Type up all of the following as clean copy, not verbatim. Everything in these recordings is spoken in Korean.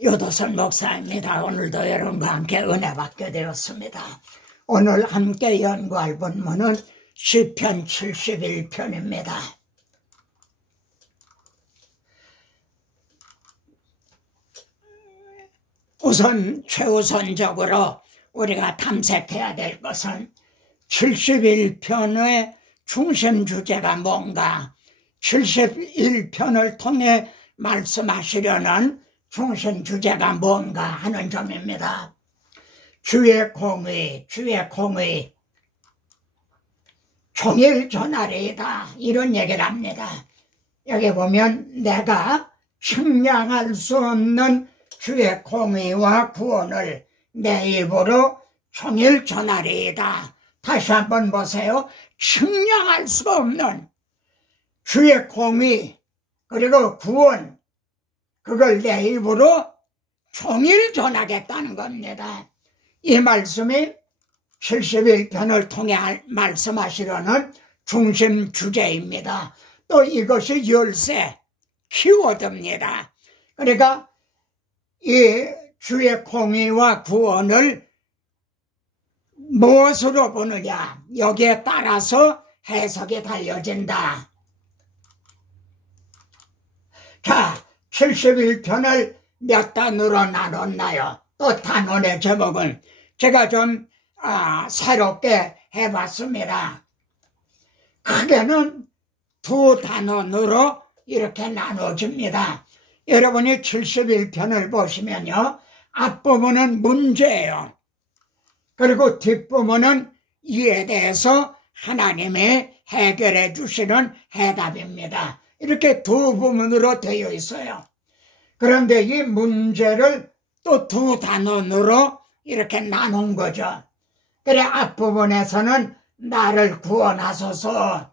유도선 목사입니다. 오늘도 여러분과 함께 은혜 받게 되었습니다. 오늘 함께 연구할 본문은 시편 71편입니다. 우선 최우선적으로 우리가 탐색해야 될 것은 71편의 중심 주제가 뭔가, 71편을 통해 말씀하시려는 중심 주제가 뭔가 하는 점입니다. 주의 공의, 종일 전하리이다, 이런 얘기를 합니다. 여기 보면 내가 측량할 수 없는 주의 공의와 구원을 내 입으로 종일 전하리이다. 다시 한번 보세요. 측량할 수 없는 주의 공의 그리고 구원, 그걸 내 입으로 종일 전하겠다는 겁니다. 이 말씀이 71편을 통해 말씀하시려는 중심 주제입니다. 또 이것이 열쇠, 키워드입니다. 그러니까 이 주의 공의와 구원을 무엇으로 보느냐, 여기에 따라서 해석이 달려진다. 자, 71편을 몇 단으로 나눴나요? 또 단원의 제목은 제가 좀 새롭게 해봤습니다. 크게는 두 단원으로 이렇게 나눠집니다. 여러분이 71편을 보시면요, 앞부분은 문제예요. 그리고 뒷부분은 이에 대해서 하나님이 해결해 주시는 해답입니다. 이렇게 두 부분으로 되어 있어요. 그런데 이 문제를 또 두 단원으로 이렇게 나눈 거죠. 그래, 앞부분에서는 나를 구원하소서,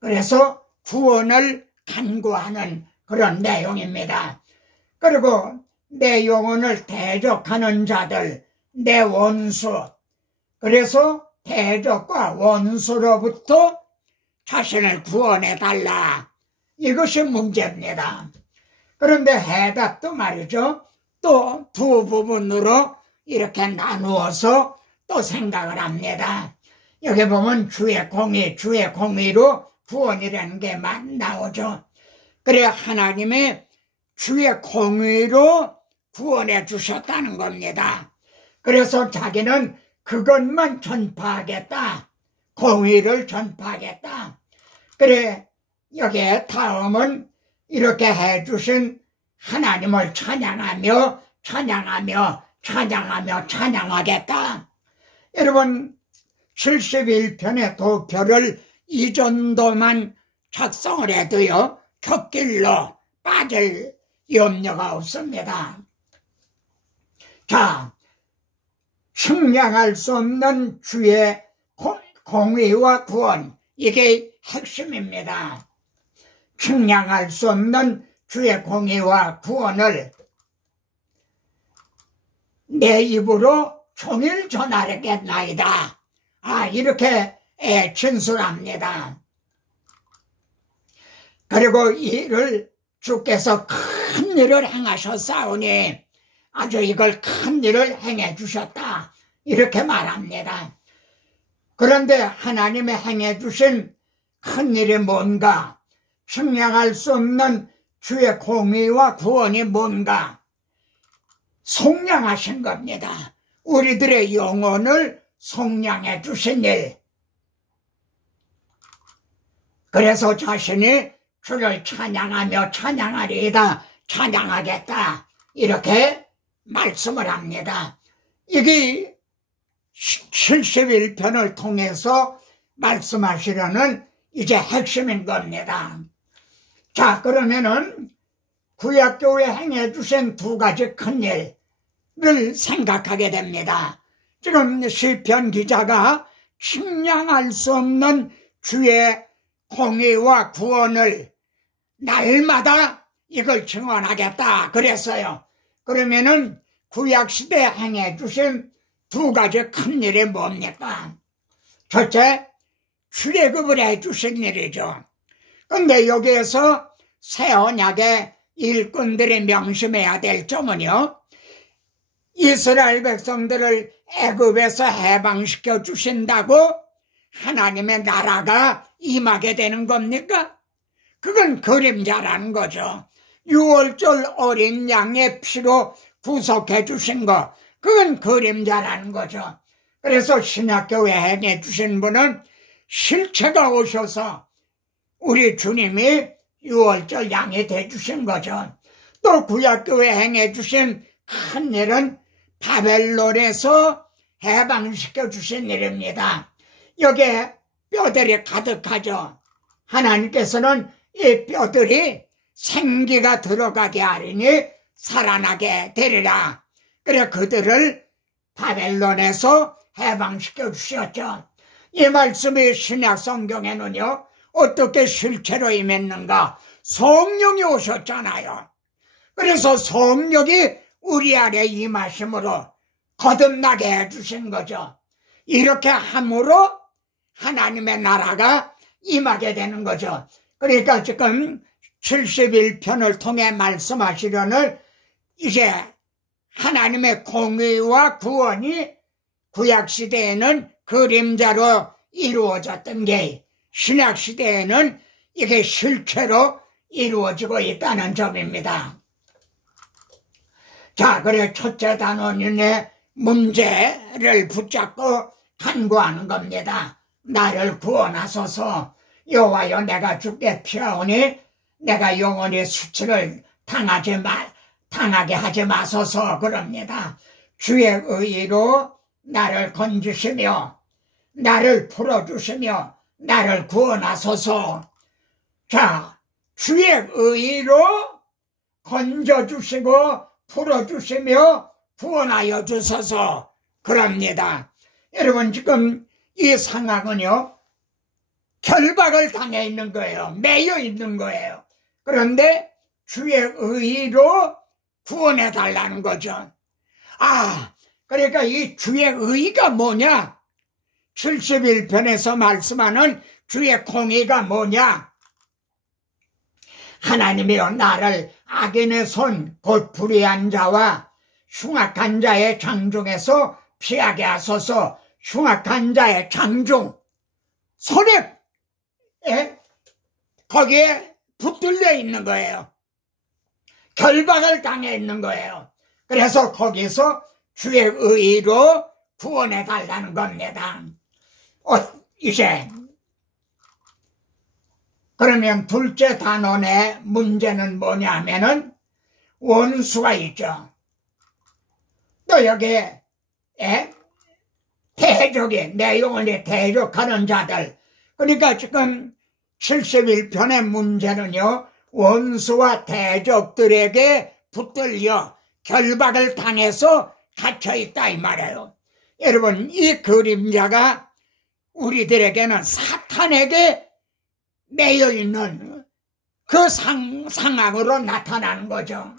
그래서 구원을 간구하는 그런 내용입니다. 그리고 내 영혼을 대적하는 자들, 내 원수, 그래서 대적과 원수로부터 자신을 구원해달라, 이것이 문제입니다. 그런데 해답도 말이죠, 또 두 부분으로 이렇게 나누어서 또 생각을 합니다. 여기 보면 주의 공의로 구원이라는 게 나오죠. 그래, 하나님의 주의 공의로 구원해 주셨다는 겁니다. 그래서 자기는 그것만 전파하겠다, 공의를 전파하겠다. 그래, 여기에 다음은 이렇게 해주신 하나님을 찬양하겠다. 여러분, 71편의 도표를 이 정도만 작성을 해도요, 곁길로 빠질 염려가 없습니다. 자, 측량할 수 없는 주의 공의와 구원, 이게 핵심입니다. 측량할 수 없는 주의 공의와 구원을 내 입으로 종일 전하겠나이다. 이렇게 진술합니다. 그리고 이를 주께서 큰 일을 행하셨사오니 아주 이걸 큰 일을 행해 주셨다, 이렇게 말합니다. 그런데 하나님의 행해 주신 큰 일이 뭔가, 측량할 수 없는 주의 공의와 구원이 뭔가, 속량하신 겁니다. 우리들의 영혼을 속량해 주신 일. 그래서 자신이 주를 찬양하리이다, 찬양하겠다, 이렇게 말씀을 합니다. 이게 71편을 통해서 말씀하시려는 이제 핵심인 겁니다. 자, 그러면은 구약교회 행해 주신 두 가지 큰 일을 생각하게 됩니다. 지금 시편 기자가 측량할 수 없는 주의 공의와 구원을 날마다 이걸 증언하겠다 그랬어요. 그러면은 구약시대에 행해 주신 두 가지 큰 일이 뭡니까? 첫째, 출애굽을 해 주신 일이죠. 근데 여기에서 새 언약의 일꾼들이 명심해야 될 점은요, 이스라엘 백성들을 애굽에서 해방시켜 주신다고 하나님의 나라가 임하게 되는 겁니까? 그건 그림자라는 거죠. 유월절 어린 양의 피로 구속해 주신 거, 그건 그림자라는 거죠. 그래서 신약교회 행해 주신 분은 실체가 오셔서 우리 주님이 유월절 양이 돼 주신 거죠. 또 구약교회 행해 주신 큰 일은 바벨론에서 해방시켜 주신 일입니다. 여기에 뼈들이 가득하죠. 하나님께서는 이 뼈들이 생기가 들어가게 하리니 살아나게 되리라. 그래 그들을 바벨론에서 해방시켜 주셨죠. 이 말씀이 신약 성경에는요, 어떻게 실체로 임했는가? 성령이 오셨잖아요. 그래서 성령이 우리 안에 임하심으로 거듭나게 해주신 거죠. 이렇게 함으로 하나님의 나라가 임하게 되는 거죠. 그러니까 지금 71편을 통해 말씀하시려는 이제 하나님의 공의와 구원이 구약시대에는 그림자로 이루어졌던 게 신약시대에는 이게 실체로 이루어지고 있다는 점입니다. 자, 그래 첫째 단원인의 문제를 붙잡고 간구하는 겁니다. 나를 구원하소서. 여호와여, 내가 주께 피하오니 내가 영원히 수치를 당하게 하지 마소서. 그럽니다. 주의 의로 나를 건지시며 나를 풀어주시며 나를 구원하소서. 자, 주의 의로 건져주시고 풀어주시며 구원하여 주소서. 그럽니다. 여러분, 지금 이 상황은요, 결박을 당해 있는 거예요. 매여 있는 거예요. 그런데 주의 의로 구원해 달라는 거죠. 그러니까 이 주의 의가 뭐냐? 71편에서 말씀하는 주의 공의가 뭐냐? 하나님이여, 나를 악인의 손, 곧 불의한 자와 흉악한 자의 장중에서 피하게 하소서. 흉악한 자의 장중, 손에 거기에 붙들려 있는 거예요. 결박을 당해 있는 거예요. 그래서 거기서 주의 의로 구원해 달라는 겁니다. 이제 그러면 둘째 단원의 문제는 뭐냐면은 원수가 있죠. 또 여기에 대적이, 내 영혼에 대적하는 자들. 그러니까 지금 71편의 문제는요, 원수와 대적들에게 붙들려 결박을 당해서 갇혀있다 이 말이에요. 여러분, 이 그림자가 우리들에게는 사탄에게 매여있는 그 상황으로 나타나는 거죠.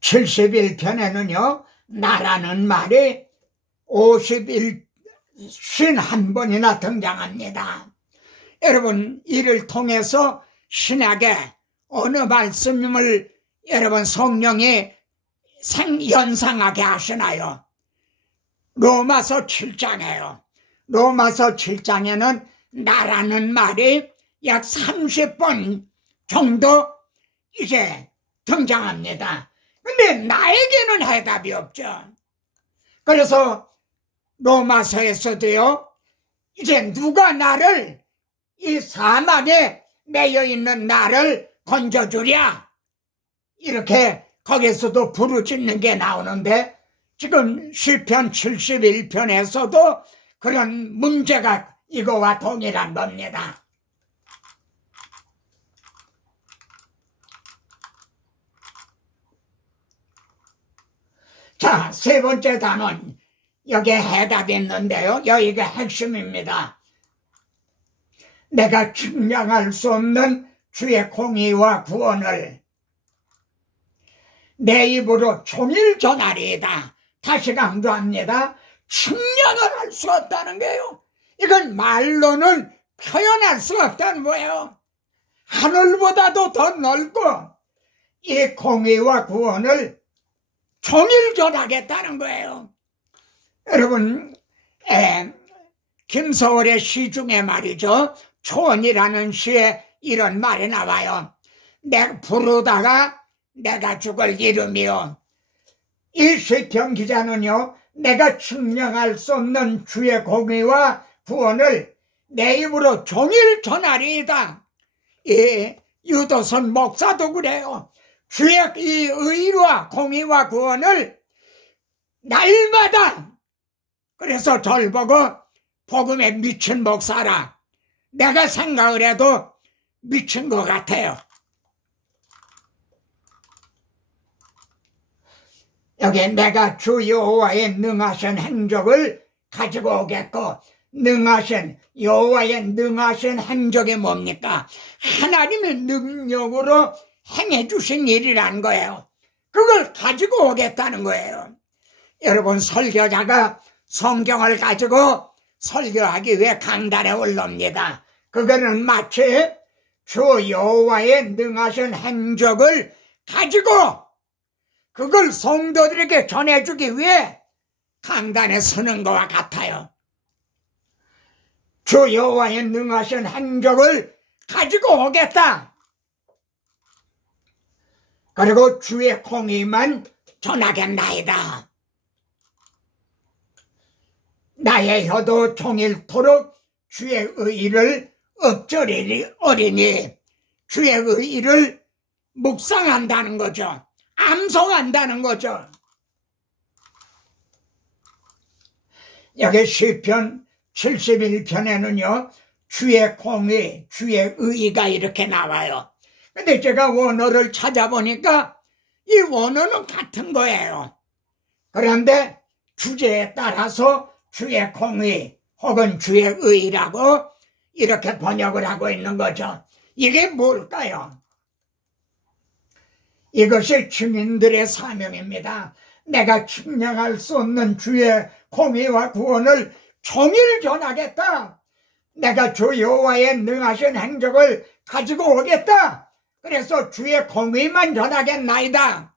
71편에는요, 나라는 말이 51번이나 등장합니다. 여러분, 이를 통해서 신약에 어느 말씀을 여러분 성령이 연상하게 하시나요? 로마서 7장이에요. 로마서 7장에는 나라는 말이 약 30번 정도 이제 등장합니다. 근데 나에게는 해답이 없죠. 그래서 로마서에서도요, 이제 누가 나를, 이 사망에 매여있는 나를 건져주랴, 이렇게 거기서도 부르짖는 게 나오는데, 지금 시편 71편에서도 그런 문제가 이거와 동일한 겁니다. 자, 세 번째 단원, 여기에 해답이 있는데요, 여기가 핵심입니다. 내가 측량할 수 없는 주의 공의와 구원을 내 입으로 종일 전하리이다. 다시 강조합니다. 측량을 할 수 없다는 거예요. 이건 말로는 표현할 수 없다는 거예요. 하늘보다도 더 넓고 이 공의와 구원을 종일 전하겠다는 거예요. 여러분, 김서월의 시 중에 말이죠. 초원이라는 시에 이런 말이 나와요. 내가 부르다가 내가 죽을 이름이요. 이 시편 기자는요, 내가 측량할 수 없는 주의 공의와 구원을 내 입으로 종일 전하리이다. 이 유도선 목사도 그래요. 주의 이 의와 공의와 구원을 날마다, 그래서 절 보고 복음에 미친 목사라, 내가 생각을 해도 미친 것 같아요. 여기 내가 주 여호와의 능하신 행적을 가지고 오겠고, 능하신 여호와의 능하신 행적이 뭡니까? 하나님의 능력으로 행해 주신 일이라는 거예요. 그걸 가지고 오겠다는 거예요. 여러분, 설교자가 성경을 가지고 설교하기 위해 강단에 올라옵니다. 그거는 마치 주 여호와의 능하신 행적을 가지고 그걸 성도들에게 전해주기 위해 강단에 서는 것과 같아요. 주 여호와의 능하신 행적을 가지고 오겠다. 그리고 주의 공의만 전하겠나이다. 나의 혀도 종일토록 주의 의를 엎조리니 주의 의를 묵상한다는 거죠. 암송한다는 거죠. 여기 시편 71편에는요, 주의 공의, 주의 의가 이렇게 나와요. 근데 제가 원어를 찾아보니까 이 원어는 같은 거예요. 그런데 주제에 따라서 주의 공의 혹은 주의 의라고 이렇게 번역을 하고 있는 거죠. 이게 뭘까요? 이것이 증인들의 사명입니다. 내가 측량할 수 없는 주의 공의와 구원을 종일 전하겠다. 내가 주 여호와의 능하신 행적을 가지고 오겠다. 그래서 주의 공의만 전하겠나이다.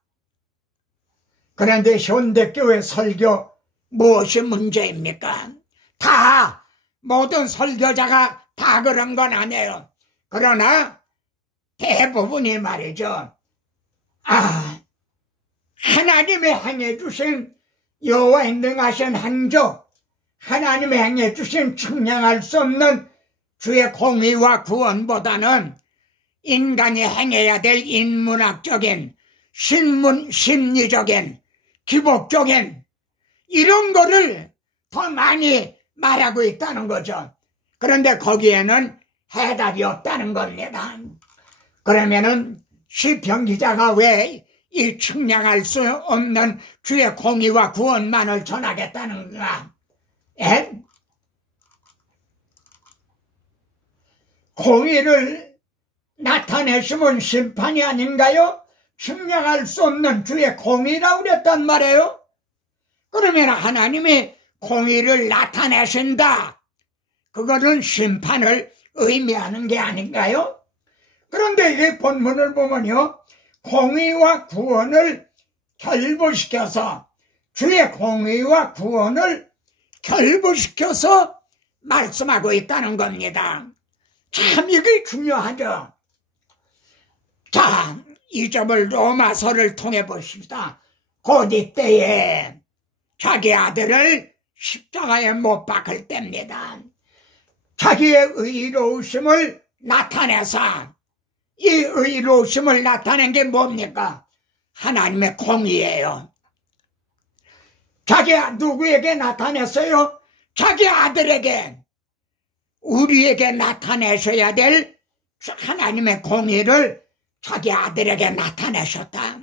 그런데 현대교회 설교 무엇이 문제입니까? 다 모든 설교자가 다 그런 건 아니에요. 그러나 대부분이 말이죠. 하나님의 행해 주신 여호와의 능하신 행적, 하나님의 행해 주신 측량할 수 없는 주의 공의와 구원보다는 인간이 행해야 될 인문학적인, 심리적인, 기복적인 이런 거를 더 많이 말하고 있다는 거죠. 그런데 거기에는 해답이 없다는 겁니다. 그러면은 시편 기자가 왜 이 측량할 수 없는 주의 공의와 구원만을 전하겠다는가? 공의를 나타내시면 심판이 아닌가요? 측량할 수 없는 주의 공의라고 그랬단 말이에요. 그러면 하나님이 공의를 나타내신다. 그거는 심판을 의미하는 게 아닌가요? 그런데 이 본문을 보면요, 공의와 구원을 결부시켜서, 주의 공의와 구원을 결부시켜서 말씀하고 있다는 겁니다. 참 이게 중요하죠. 자, 이 점을 로마서를 통해 보십시다. 곧 이때에 자기 아들을 십자가에 못 박을 때입니다. 자기의 의로우심을 나타내서, 이 의로우심을 나타낸 게 뭡니까? 하나님의 공의예요. 자기가 누구에게 나타냈어요? 자기 아들에게, 우리에게 나타내셔야 될 하나님의 공의를 자기 아들에게 나타내셨다.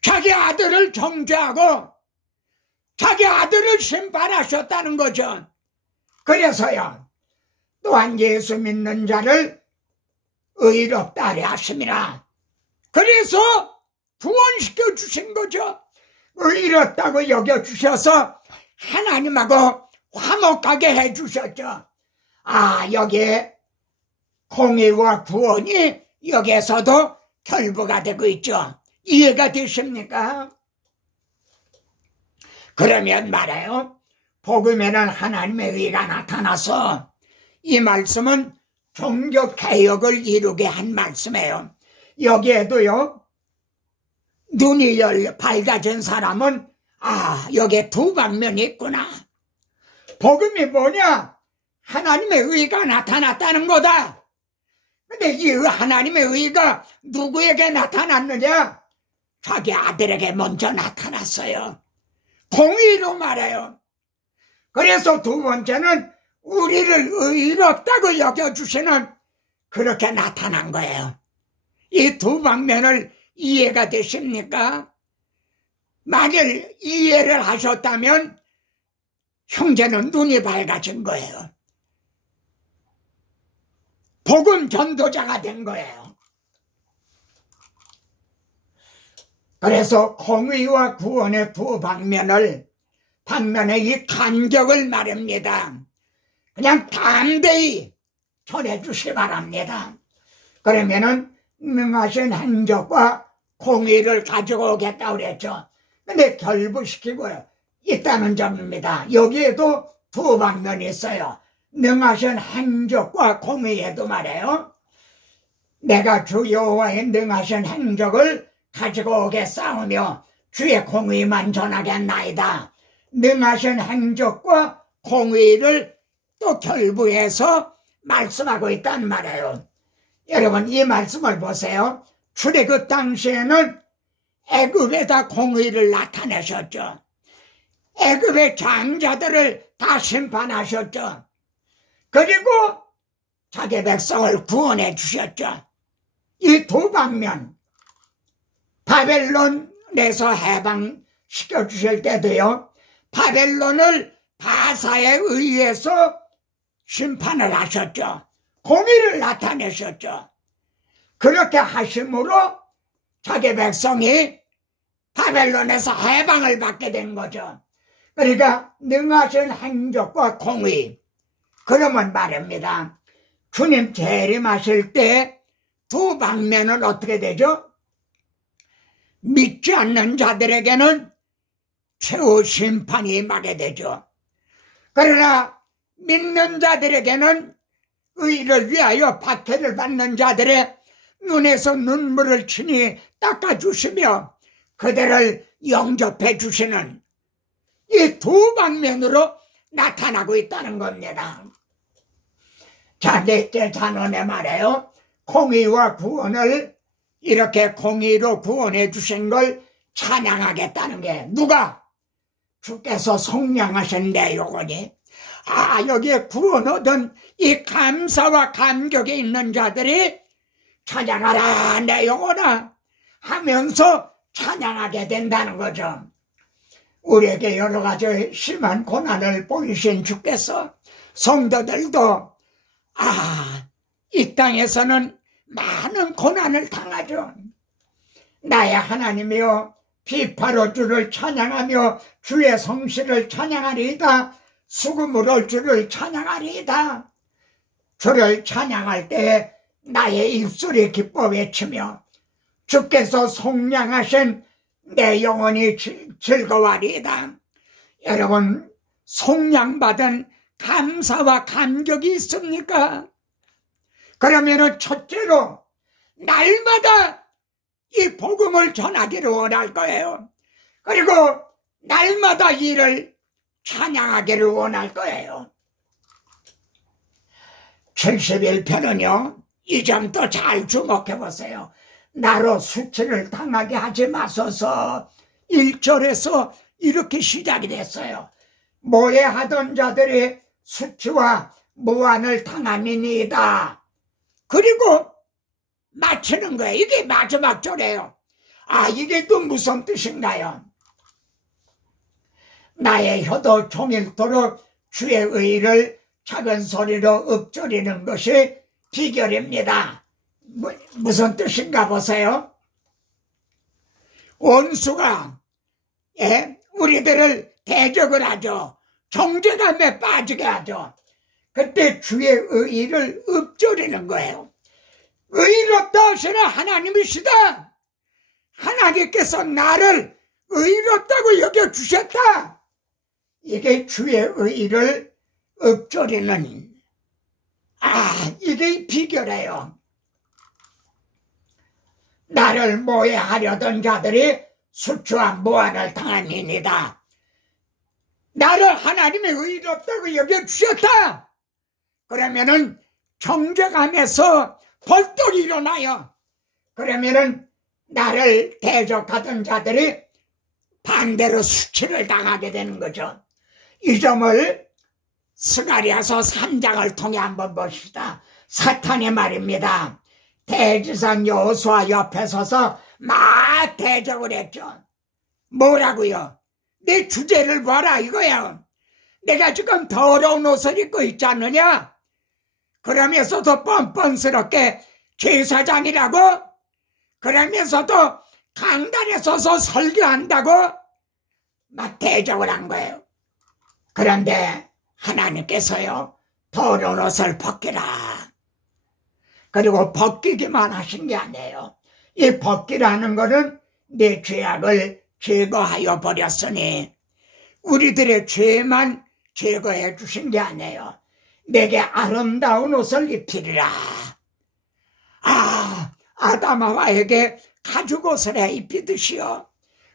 자기 아들을 정죄하고 자기 아들을 심판하셨다는 거죠. 그래서요, 또한 예수 믿는 자를 의롭다 하려 하심이라. 그래서 구원시켜 주신 거죠. 의롭다고 여겨주셔서 하나님하고 화목하게 해주셨죠. 여기에 공의와 구원이 여기에서도 결부가 되고 있죠. 이해가 되십니까? 그러면 말해요. 복음에는 하나님의 의가 나타나서 이 말씀은 종교개혁을 이루게 한 말씀이에요. 여기에도요, 눈이 밝아진 사람은 여기에 두 방면이 있구나. 복음이 뭐냐? 하나님의 의가 나타났다는 거다. 근데 이 하나님의 의가 누구에게 나타났느냐? 자기 아들에게 먼저 나타났어요. 공의로 말해요. 그래서 두 번째는 우리를 의롭다고 여겨주시는, 그렇게 나타난 거예요. 이 두 방면을 이해가 되십니까? 만일 이해를 하셨다면 형제는 눈이 밝아진 거예요. 복음 전도자가 된 거예요. 그래서 공의와 구원의 두 방면의 이 간격을 말입니다. 그냥 담대히 전해주시기 바랍니다. 그러면은 능하신 행적과 공의를 가지고 오겠다고 그랬죠. 근데 결부시키고 있다는 점입니다. 여기에도 두 방면이 있어요. 능하신 행적과 공의에도 말해요. 내가 주 여호와의 능하신 행적을 가지고 오겠사오며 주의 공의만 전하겠나이다. 능하신 행적과 공의를 또 결부해서 말씀하고 있단 말이에요. 여러분, 이 말씀을 보세요. 출애굽 당시에는 애굽에다 공의를 나타내셨죠. 애굽의 장자들을 다 심판하셨죠. 그리고 자기 백성을 구원해 주셨죠. 이 두 방면, 바벨론에서 해방시켜 주실 때도요, 바벨론을 바사에 의해서 심판을 하셨죠. 공의를 나타내셨죠. 그렇게 하심으로 자기 백성이 바벨론에서 해방을 받게 된 거죠. 그러니까 능하신 행적과 공의, 그러면 말입니다. 주님 재림하실 때 두 방면은 어떻게 되죠? 믿지 않는 자들에게는 최후 심판이 임하게 되죠. 그러나 믿는 자들에게는 의를 위하여 박해를 받는 자들의 눈에서 눈물을 친히 닦아주시며 그들을 영접해 주시는 이 두 방면으로 나타나고 있다는 겁니다. 자, 넷째 단원에 말해요. 공의와 구원을 이렇게 공의로 구원해 주신 걸 찬양하겠다는 게 누가? 주께서 속량하신 내 영혼이. 여기에 구원 얻은 이 감사와 감격에 있는 자들이 찬양하라 내 영혼아 하면서 찬양하게 된다는 거죠. 우리에게 여러 가지 심한 고난을 보이신 주께서 성도들도 이 땅에서는 많은 고난을 당하죠. 나의 하나님이여 비파로 주를 찬양하며 주의 성실을 찬양하리이다. 수금으로 주를 찬양하리이다. 주를 찬양할 때 나의 입술이 기뻐 외치며 주께서 속량하신 내 영혼이 즐거워하리이다. 여러분, 속량받은 감사와 감격이 있습니까? 그러면은 첫째로 날마다 이 복음을 전하기를 원할 거예요. 그리고 날마다 이를 찬양하기를 원할 거예요. 71편은요, 이 점도 잘 주목해 보세요. 나로 수치를 당하게 하지 마소서. 1절에서 이렇게 시작이 됐어요. 모해하던 자들이 수치와 무한을 당함이니이다. 그리고 마치는 거예요. 이게 마지막 절이에요. 이게 또 무슨 뜻인가요? 나의 혀도 종일토록 주의 의를 작은 소리로 읊조리는 것이 비결입니다. 무슨 뜻인가 보세요. 원수가 우리들을 대적을 하죠. 정죄감에 빠지게 하죠. 그때 주의 의를 읊조리는 거예요. 의롭다 하시는 하나님이시다. 하나님께서 나를 의롭다고 여겨주셨다. 이게 주의 의를 읊조리는 이게 비결이에요. 나를 모해하려던 자들이 수치와 모함을 당하니이다. 나를 하나님의 의롭다고 여겨주셨다. 그러면은 정죄감에서 벌떡 일어나요. 그러면은 나를 대적하던 자들이 반대로 수치를 당하게 되는 거죠. 이 점을 스가랴서 3장을 통해 한번 봅시다. 사탄이 말입니다. 대지상 여호수아 옆에 서서 막 대적을 했죠. 뭐라고요? 내 주제를 봐라 이거야. 내가 지금 더러운 옷을 입고 있지 않느냐? 그러면서도 뻔뻔스럽게 제사장이라고? 그러면서도 강단에 서서 설교한다고? 막 대적을 한 거예요. 그런데 하나님께서요, 더러운 옷을 벗기라. 그리고 벗기기만 하신 게 아니에요. 이 벗기라는 것은 내 죄악을 제거하여 버렸으니 우리들의 죄만 제거해 주신 게 아니에요. 내게 아름다운 옷을 입히리라. 아담아와에게 가죽 옷을 입히듯이요,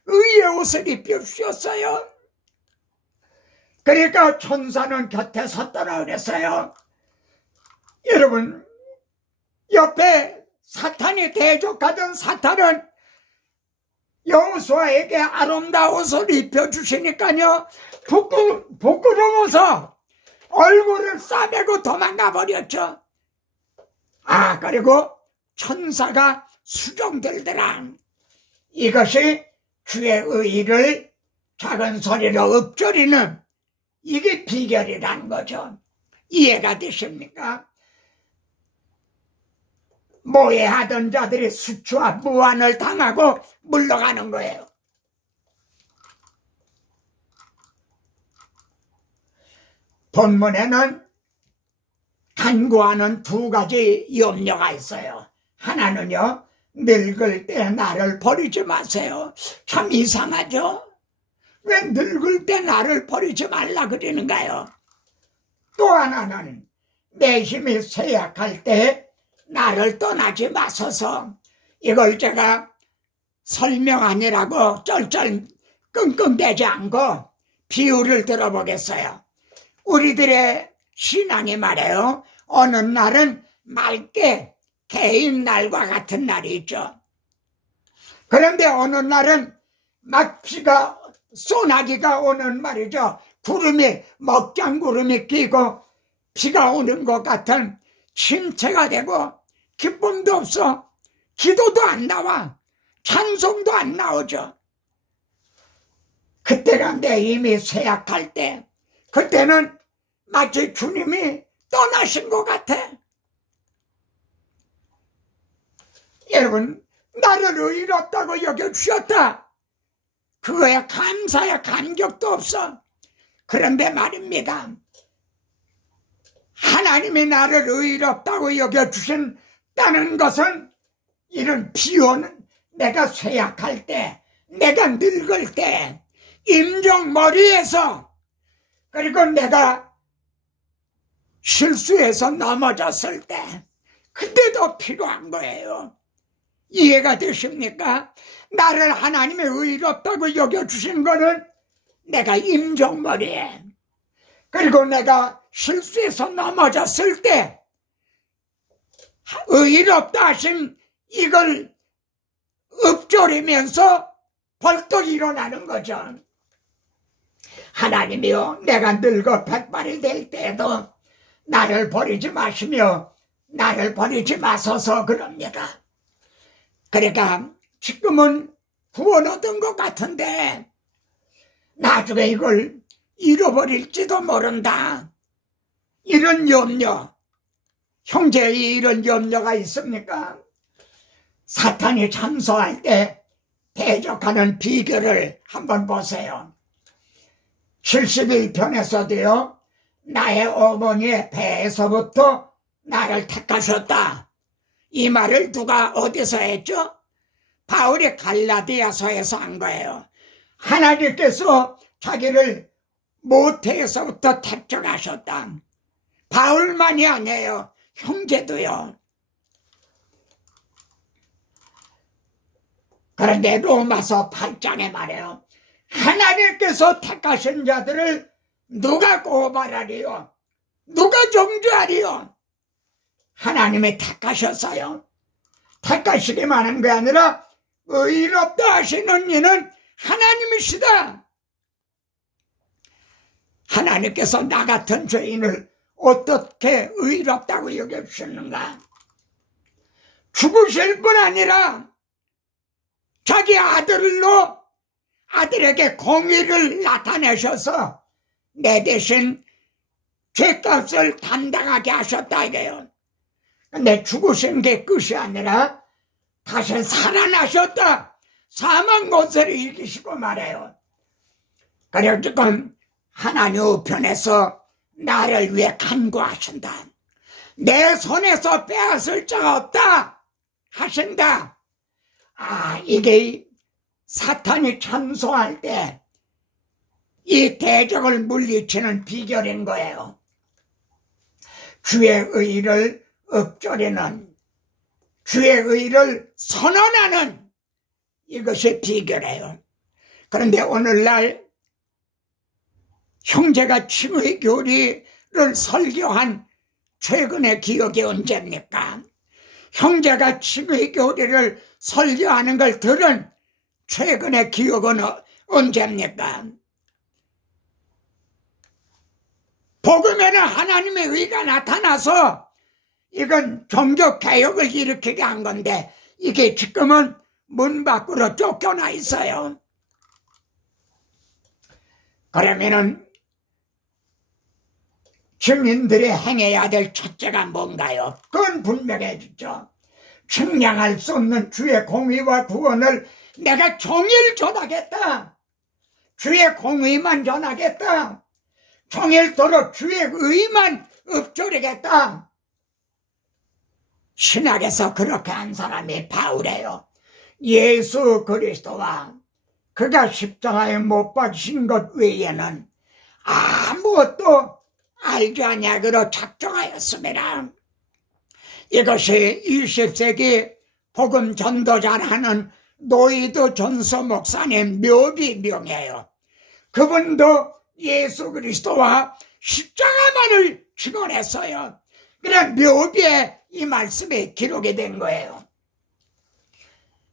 의의 옷을 입혀주셨어요. 그러니까 천사는 곁에 섰더라 그랬어요. 여러분, 옆에 사탄이 대적하던 사탄은 여호수아에게 아름다운 옷을 입혀주시니까요, 부끄러워서 얼굴을 싸매고 도망가 버렸죠. 그리고 천사가 수종들더라. 이것이 주의 의를 작은 소리로 읊조리는 이게 비결이라는 거죠. 이해가 되십니까? 모해하던 자들이 수치와 무한을 당하고 물러가는 거예요. 본문에는 간구하는 두 가지 염려가 있어요. 하나는요, 늙을 때 나를 버리지 마세요. 참 이상하죠? 왜 늙을 때 나를 버리지 말라 그러는가요? 또 하나는 내 힘이 쇠약할 때 나를 떠나지 마소서. 이걸 제가 설명하느라고 쩔쩔 끙끙대지 않고 비유를 들어보겠어요. 우리들의 신앙이 말해요, 어느 날은 맑게 개인 날과 같은 날이 있죠. 그런데 어느 날은 막 비가 소나기가 오는 말이죠. 구름이, 먹장구름이 끼고 비가 오는 것 같은 침체가 되고 기쁨도 없어. 기도도 안 나와. 찬송도 안 나오죠. 그때가 내 힘이 쇠약할 때, 그때는 마치 주님이 떠나신 것 같아. 여러분, 나를 의롭다고 여겨주셨다. 그거에 감사야 감격도 없어. 그런데 말입니다, 하나님이 나를 의롭다고 여겨주신다는 것은 이런 비오는 내가 쇠약할 때, 내가 늙을 때, 임종머리에서, 그리고 내가 실수해서 넘어졌을 때, 그때도 필요한 거예요. 이해가 되십니까? 나를 하나님의 의롭다고 여겨주신 거는 내가 임종머리에, 그리고 내가 실수해서 넘어졌을 때 의롭다 하신 이걸 읊조리면서 벌떡 일어나는 거죠. 하나님이요, 내가 늙어 백발이 될 때에도 나를 버리지 마시며 나를 버리지 마소서 그럽니다. 그러니까 지금은 구원 얻은 것 같은데 나중에 이걸 잃어버릴지도 모른다. 이런 염려, 형제의 이런 염려가 있습니까? 사탄이 참소할 때 대적하는 비결을 한번 보세요. 71편에서도요, 나의 어머니의 배에서부터 나를 택하셨다. 이 말을 누가 어디서 했죠? 바울이 갈라디아서에서 한 거예요. 하나님께서 자기를 모태에서부터 택정하셨다. 바울만이 아니에요. 형제도요. 그런데 로마서 8장에 말해요. 하나님께서 택하신 자들을 누가 고발하리요? 누가 정죄하리요? 하나님이 택하셨어요. 택하시기만 한 게 아니라 의롭다 하시는 이는 하나님이시다. 하나님께서 나 같은 죄인을 어떻게 의롭다고 여겨주셨는가? 죽으실 뿐 아니라 자기 아들로 아들에게 공의를 나타내셔서 내 대신 죄값을 담당하게 하셨다 이게요. 근데 죽으신 게 끝이 아니라 다시 살아나셨다. 사망 권세를 이기시고 말해요. 그래서 지금 하나님 우편에서 나를 위해 간구하신다. 내 손에서 빼앗을 자가 없다 하신다. 이게 사탄이 참소할 때 이 대적을 물리치는 비결인 거예요. 주의 의를 읊조리는, 주의 의를 선언하는 이것이 비결이에요. 그런데 오늘날 형제가 칭의 교리를 설교한 최근의 기억이 언제입니까? 형제가 칭의 교리를 설교하는 걸 들은 최근의 기억은 언제입니까? 복음에는 하나님의 의가 나타나서 이건 종교개혁을 일으키게 한 건데 이게 지금은 문 밖으로 쫓겨나 있어요. 그러면은 증인들이 행해야 될 첫째가 뭔가요? 그건 분명해지죠. 측량할 수 없는 주의 공의와 구원을 내가 종일 전하겠다. 주의 공의만 전하겠다. 종일토록 주의 의만 읊조리겠다. 신학에서 그렇게 한 사람이 바울이에요. 예수 그리스도와 그가 십자가에 못 박힌 것 외에는 아무것도 알지 아니하기로 작정하였습니다. 이것이 20세기 복음 전도자를 하는 노이드 존서 목사님 묘비명이에요. 그분도 예수 그리스도와 십자가만을 증언했어요. 그래 묘비에 이 말씀이 기록이 된 거예요.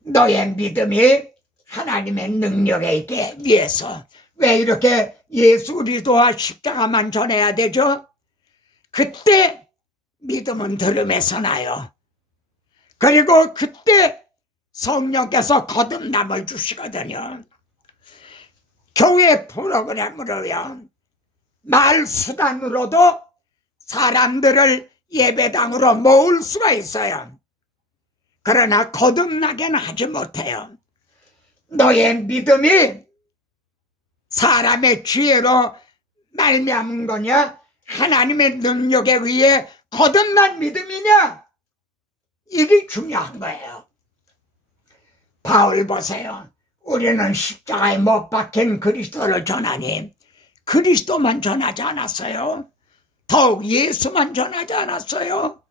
너의 믿음이 하나님의 능력에 있게 위해서 왜 이렇게 예수 그리스도와 십자가만 전해야 되죠? 그때 믿음은 들음에서 나요. 그리고 그때 성령께서 거듭남을 주시거든요. 교회 프로그램으로요, 말 수단으로도 사람들을 예배당으로 모을 수가 있어요. 그러나 거듭나게는 하지 못해요. 너의 믿음이 사람의 지혜로 말미암은 거냐, 하나님의 능력에 의해 거듭난 믿음이냐, 이게 중요한 거예요. 바울 보세요. 우리는 십자가에 못 박힌 그리스도를 전하니 그리스도만 전하지 않았어요. 더욱 예수만 전하지 않았어요.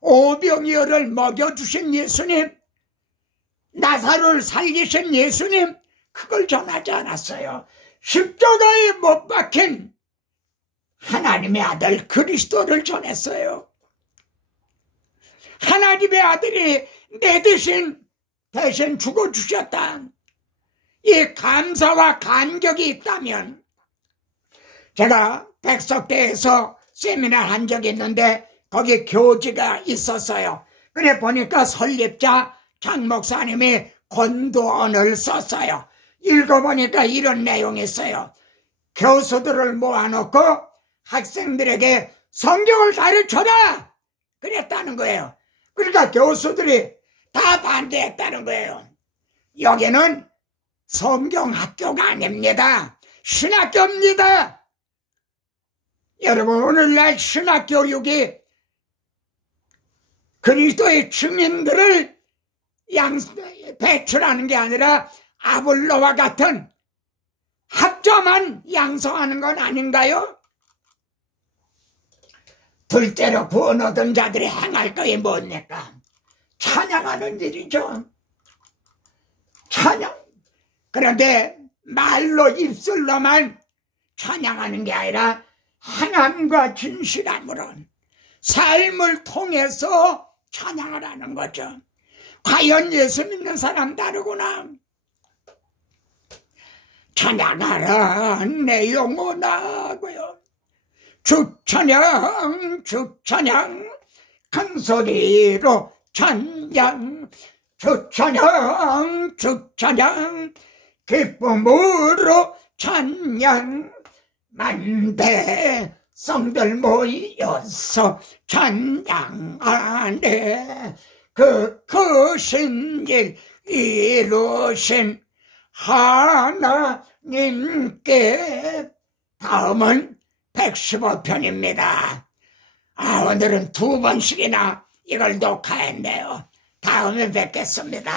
오병이어를 먹여주신 예수님, 나사로를 살리신 예수님, 그걸 전하지 않았어요. 십자가에 못 박힌 하나님의 아들 그리스도를 전했어요. 하나님의 아들이 내 대신 죽어주셨다. 이 감사와 감격이 있다면, 제가 백석대에서 세미나 한 적이 있는데 거기 교지가 있었어요. 그래 보니까 설립자 장 목사님이 권도언을 썼어요. 읽어보니까 이런 내용이 있어요. 교수들을 모아놓고 학생들에게 성경을 가르쳐라 그랬다는 거예요. 그러니까 교수들이 다 반대했다는 거예요. 여기는 성경학교가 아닙니다. 신학교입니다. 여러분, 오늘날 신학교육이 그리스도의 증인들을 배출하는 게 아니라 아볼로와 같은 학자만 양성하는 건 아닌가요? 둘째로 구원 얻은 자들이 행할 것이 뭡니까? 찬양하는 일이죠. 찬양. 그런데 말로 입술로만 찬양하는 게 아니라 하나님과 진실함으로 삶을 통해서 찬양을 하는 거죠. 과연 예수 믿는 사람 다르구나. 찬양하라 내 영혼아고요. 주찬양 주찬양 큰 소리로 찬양 주찬양 주찬양 기쁨으로 찬양 만대 성들 모여서 찬양하네 그 크신 일 이루신 하나님께. 다음은 115편입니다. 오늘은 2번씩이나 이걸 녹화했네요. 다음에 뵙겠습니다.